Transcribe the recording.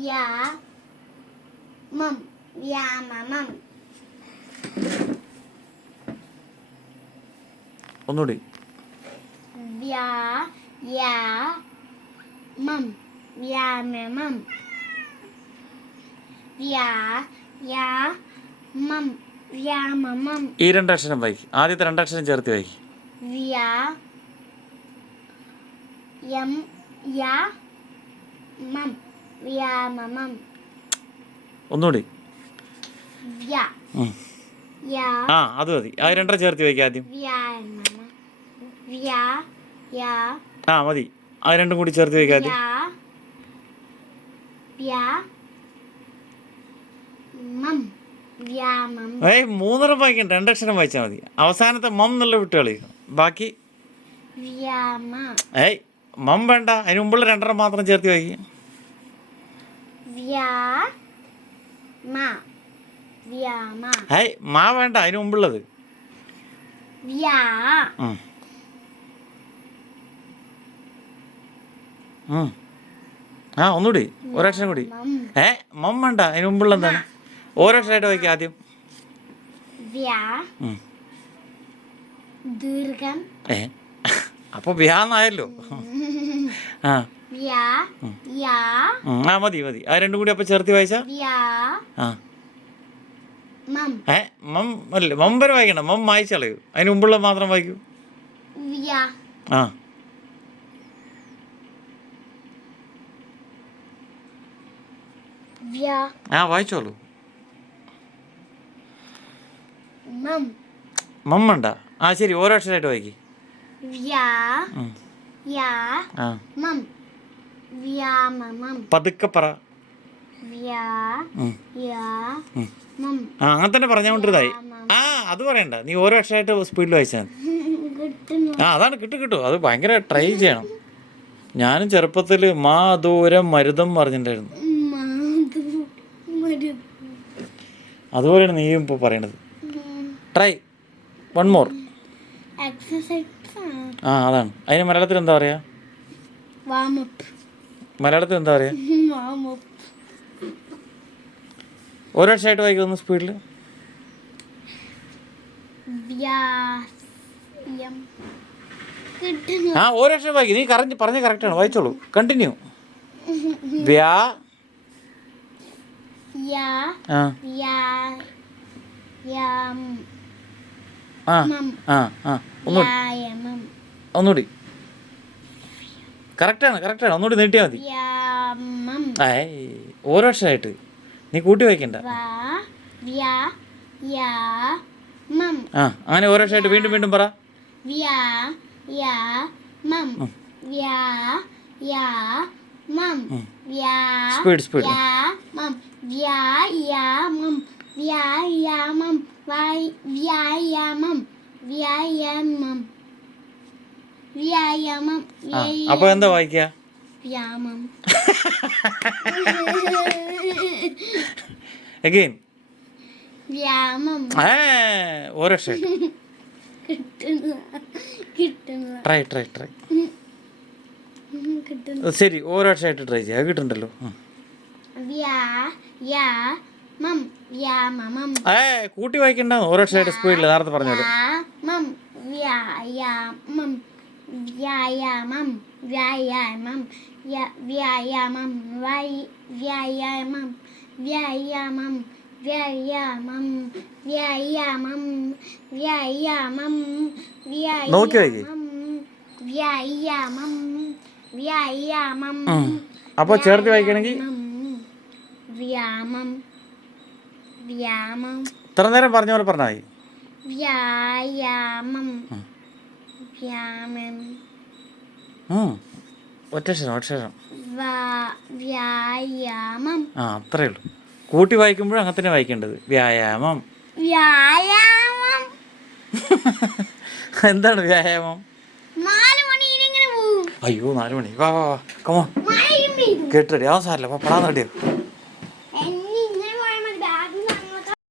വ്യാ മം വ്യാമമം. ഒന്നുകൂടി. വ്യാ യാ മം വ്യാമമം. വ്യാ യാ മം വ്യാമമം. ഈ രണ്ടക്ഷരം വായിക്കും. ആദ്യത്തെ രണ്ടക്ഷരം ചേർത്ത് വായിക്കും. വ്യാ യം യാ മം വ്യാമമം. ഒന്നുകൂടി. വ്യാ യാ അത് മതി. ആ രണ്ടര ചേർത്ത് വായിക്കും ആദ്യം. വ്യാമമം. വ്യാ യാ മതി. ആ രണ്ടും കൂടി ചേർത്ത് വായിക്കും ആദ്യം. വ്യാ മം വ്യാമം. മൂന്നര വായിക്കണ്ട, രണ്ടക്ഷരം വായിച്ചാൽ മതി. അവസാനത്തെ മം എന്നുള്ള വിട്ടുകളി. ബാക്കി വ്യാമ. മം വേണ്ട, അതിന് മുമ്പുള്ള രണ്ടെണ്ണം മാത്രം ചേർത്ത് വായിക്കും. മാ വേണ്ട, അതിന് മുമ്പുള്ളത്. ഒന്നുകൂടി, ഒരക്ഷരം കൂടി. മം വേണ്ട, അതിന് മുമ്പുള്ള എന്താണ്? ഓരോക്ഷരമായിട്ട് വായിക്കാം ആദ്യം. അപ്പൊ വ്യാന്നായല്ലോ. മതി മതി. ആ രണ്ടും കൂടി അപ്പൊ ചേർത്ത് വായിച്ചാ. മം അല്ലേ, മം വരെ വായിക്കണം. മം വായിച്ചളയൂ, അതിന് മുമ്പുള്ള മാത്രം വായിക്കൂ. വായിച്ചോളൂ. മം വേണ്ട. ശരി, ഓരോ അക്ഷരമായിട്ട് വായിക്കും. പതുക്കെ പറ. അങ്ങനെ തന്നെ പറഞ്ഞോണ്ടിരുന്നായി. അത് പറയണ്ട, നീ ഓരോ അക്ഷരമായിട്ട് സ്പീഡിൽ വായിച്ചാൽ മതി. അതാണ് കിട്ടും. അത് ഭയങ്കര ട്രൈ ചെയ്യണം. ഞാനും ചെറുപ്പത്തിൽ മാ ദൂരം മരുതം പറഞ്ഞിട്ടുണ്ടായിരുന്നു. അതുപോലെയാണ് നീയും ഇപ്പോൾ പറയണത്. Try one more. അതാണ്. അതിന് മലയാളത്തിൽ എന്താ പറയാ? മലയാളത്തിൽ എന്താ പറയാ? ഓരോ അക്ഷരമായിട്ട് വായിക്കുന്നു സ്പീഡിൽ. ഓരോ അക്ഷരം വായിക്കും. നീ പറഞ്ഞ കറക്റ്റാണ്, വായിച്ചോളൂ. കണ്ടിന്യൂ. ഒന്നുകൂടി. കറക്റ്റാണ്. ഒന്നുകൂടി നീട്ടിയാൽ മതി. ഓരോ അക്ഷരമായിട്ട് നീ കൂട്ടി വായിക്കണ്ട. അങ്ങനെ ഓരോ അക്ഷരമായിട്ട് വീണ്ടും പറ. സ്പീഡ്. അപ്പൊ എന്താ വായിക്കുക? അഗൈൻ. ഓരോ അക്ഷരം. ട്രൈ. ശരി, ഓരോ അക്ഷരമായിട്ട് ട്രൈ ചെയ്യാം. കിട്ടുന്നുണ്ടല്ലോ. കൂട്ടി വായിക്കണ്ട, ഓരോ അക്ഷരമായിട്ട് സ്പീഡിൽ നേരത്തെ പറഞ്ഞോളൂ. നോക്കി വായിക്കേ. അപ്പൊ ചേർത്ത് വായിക്കണമെങ്കിൽ ഇത്ര നേരം പറഞ്ഞ പോലെ പറഞ്ഞാൽ മതി. ഒറ്റക്ഷരം. അത്രേ ഉള്ളൂ. കൂട്ടി വായിക്കുമ്പോഴും അങ്ങനെ തന്നെ വായിക്കേണ്ടത്. വ്യായാമം. എന്താണ് വ്യായാമം? അയ്യോ, 4 മണി. വാ കമോൺ. കേട്ടടി. അവസാനല്ല, പടാൻ നടിയോ.